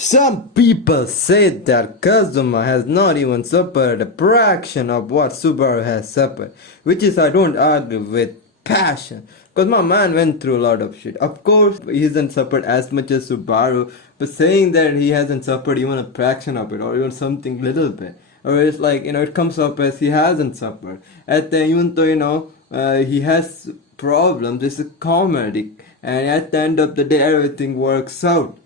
Some people say that Kazuma has not even suffered a fraction of what Subaru has suffered, which is I don't argue with passion. Cause my man went through a lot of shit. Of course, he hasn't suffered as much as Subaru, but saying that he hasn't suffered even a fraction of it, or even something little bit, or it's like it comes up as he hasn't suffered. At the even though he has problems, it's a comedy, and at the end of the day, everything works out.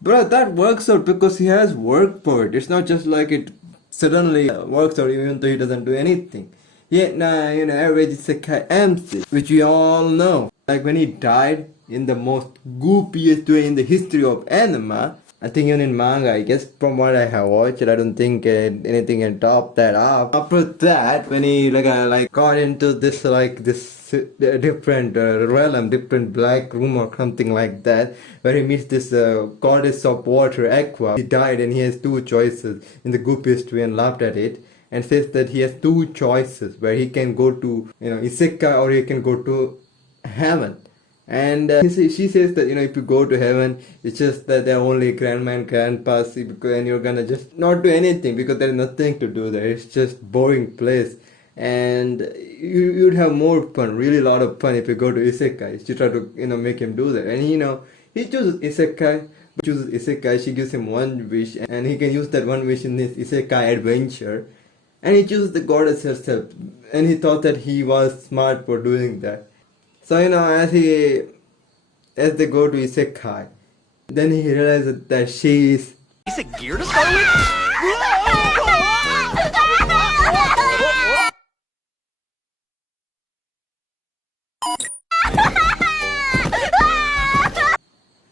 But that works out because he has worked for it. It's not just like it suddenly works out even though he doesn't do anything. Yet now, average Isekai MC, which we all know. Like when he died in the most goopiest way in the history of anime, I think even in manga, I guess from what I have watched, I don't think anything can top that up. After that, when he got into this different realm, different black room or something like that, where he meets this goddess of water, Aqua. He died and he has two choices in the goopiest way and laughed at it. And says that he has two choices where he can go to Isekai or he can go to heaven. And she says that if you go to heaven, it's just that there are only grandma and grandpas, and you're gonna just not do anything because there's nothing to do there. It's just boring place, and you'd have more fun, really a lot of fun if you go to Isekai. She try to make him do that, and he chooses Isekai. She gives him one wish, and he can use that one wish in his Isekai adventure. And he chooses the goddess herself, and he thought that he was smart for doing that. So as they go to Isekai, then he realizes that she is. Is it gear to start with?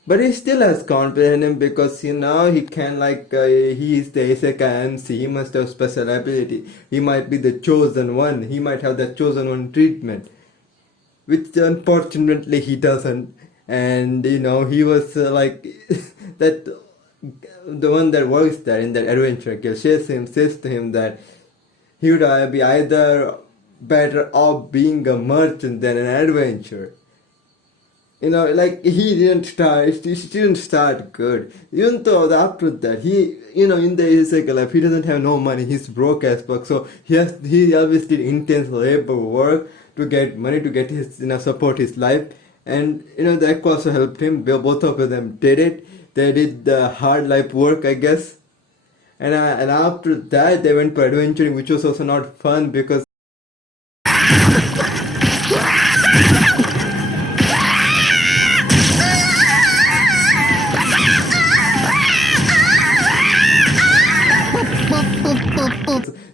But he still has confidence in him because he can he is the Isekai MC. He must have special ability. He might be the chosen one. He might have the chosen one treatment, which unfortunately he doesn't. And he was that the one that works there in that adventure guild says to him that he would be either better off being a merchant than an adventurer. He didn't start good. Even though after that, he, in the Isekai life, he doesn't have no money, he's broke as fuck, so he always did intense labor work to get money, to get his, support his life, and, that also helped him. Both of them did it. They did the hard life work, I guess, and after that, they went for adventuring, which was also not fun because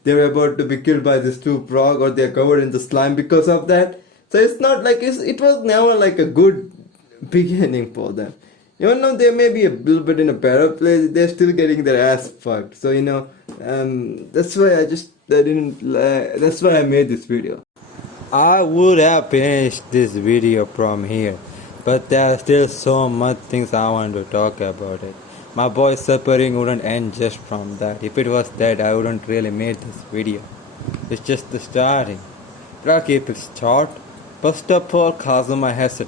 they were about to be killed by this two frog, or they are covered in the slime because of that. So it's not like it was never like a good beginning for them. Even though they may be a little bit in a better place, they're still getting their ass fucked. So that's why that's why I made this video. I would have finished this video from here, but there are still so much things I want to talk about it. My boy's suffering wouldn't end just from that. If it was that, I wouldn't really made this video. It's just the starting. But I'll keep it short. First of all, Kazuma has a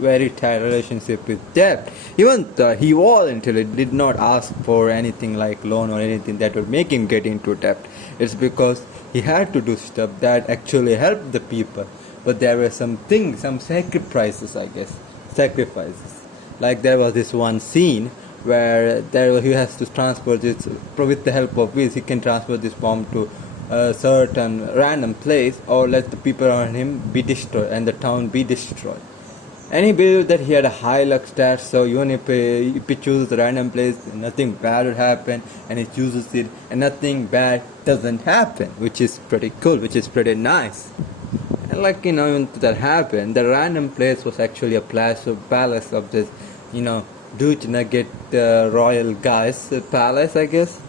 very tight relationship with debt. Even though he voluntarily did not ask for anything like loan or anything that would make him get into debt. It's because he had to do stuff that actually helped the people. But there were some sacrifices, I guess. Sacrifices. Like there was this one scene where he has to transfer this, with the help of which he can transfer this bomb to a certain random place, or let the people around him be destroyed and the town be destroyed. And he believed that he had a high luck stat, so even if he chooses a random place, nothing bad would happen, and he chooses it and nothing bad doesn't happen, which is pretty cool, which is pretty nice. And even that happened, the random place was actually a palace of this, Douche Nugget royal guy's palace, I guess.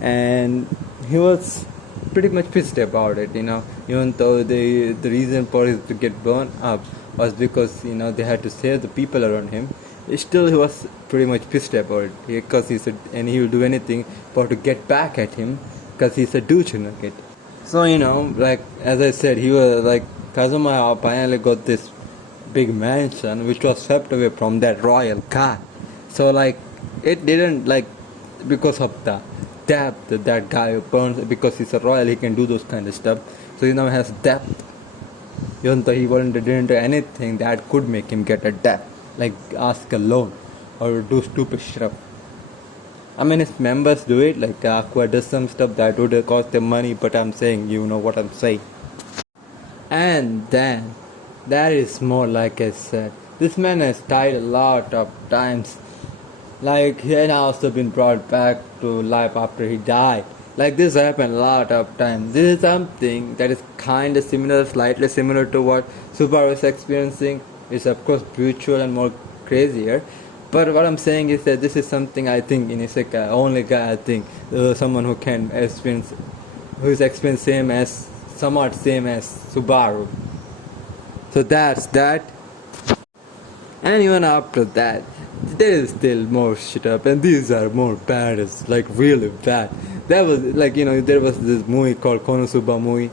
And he was pretty much pissed about it, even though the reason for it to get burned up was because, they had to save the people around him. Still, he was pretty much pissed about it, because and he will do anything to get back at him, because he's a douche nugget. So, as I said, he was Kazuma finally got this big mansion which was swept away from that royal guy. So it didn't like because of the depth that that guy burns, because he's a royal, he can do those kind of stuff. So he now has depth. Even though he didn't do anything that could make him get a debt, like ask a loan or do stupid stuff. I mean, if members do it, like Aqua does some stuff that would cost them money, but I'm saying, you know what I'm saying. And then, that is more like I said. This man has died a lot of times. Like, he had also been brought back to life after he died. Like, this happened a lot of times. This is something that is kind of similar, slightly similar to what Subaru is experiencing. It's, of course, brutal and more crazier. But what I'm saying is that this is something I think in Isekai, only guy I think, someone who can experience, who is experienced same as, somewhat same as Subaru. So that's that. And even after that, there is still more shit up, and these are more bad, it's like really bad. That was like, there was this movie called Konosuba movie.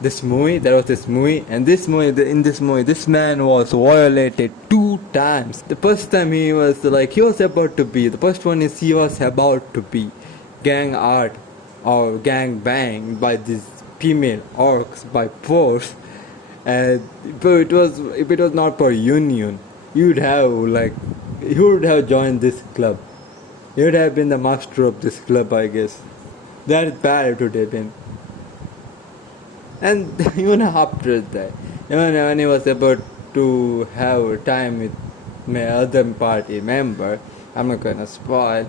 There was this movie, and in this movie, this man was violated 2 times. The first time he was about to be, the first one is he was about to be gang art or gang bang by these female orcs by force. And but if it was not for union, he would have joined this club. He would have been the master of this club, I guess. That is bad it would have been. And even after that, even when he was about to have time with my other party member, I'm not gonna spoil,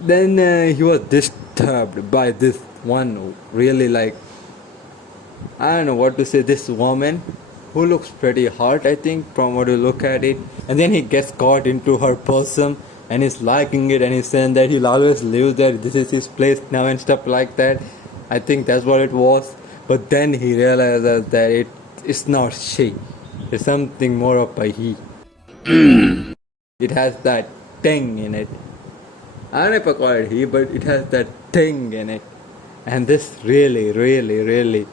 then he was disturbed by this one really I don't know what to say, this woman who looks pretty hot, I think, from what you look at it. And then he gets caught into her bosom and he's liking it, and he's saying that he'll always live there, this is his place now and stuff like that. I think that's what it was. But then he realizes that it's not she. It's something more of a he. It has that thing in it. I don't know if I call it he, but it has that thing in it. And this really, really, really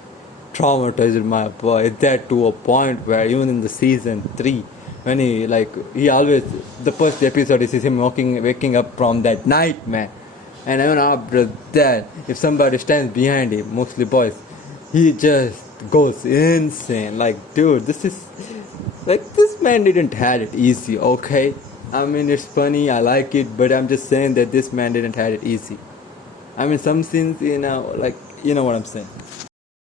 traumatized my boy. That to a point where even in the season 3, when he always, the first episode is him waking up from that nightmare. And even after that, if somebody stands behind him, mostly boys, he just goes insane. Like, dude, this man didn't have it easy, okay? I mean, it's funny, I like it, but I'm just saying that this man didn't have it easy. I mean, some scenes, you know what I'm saying.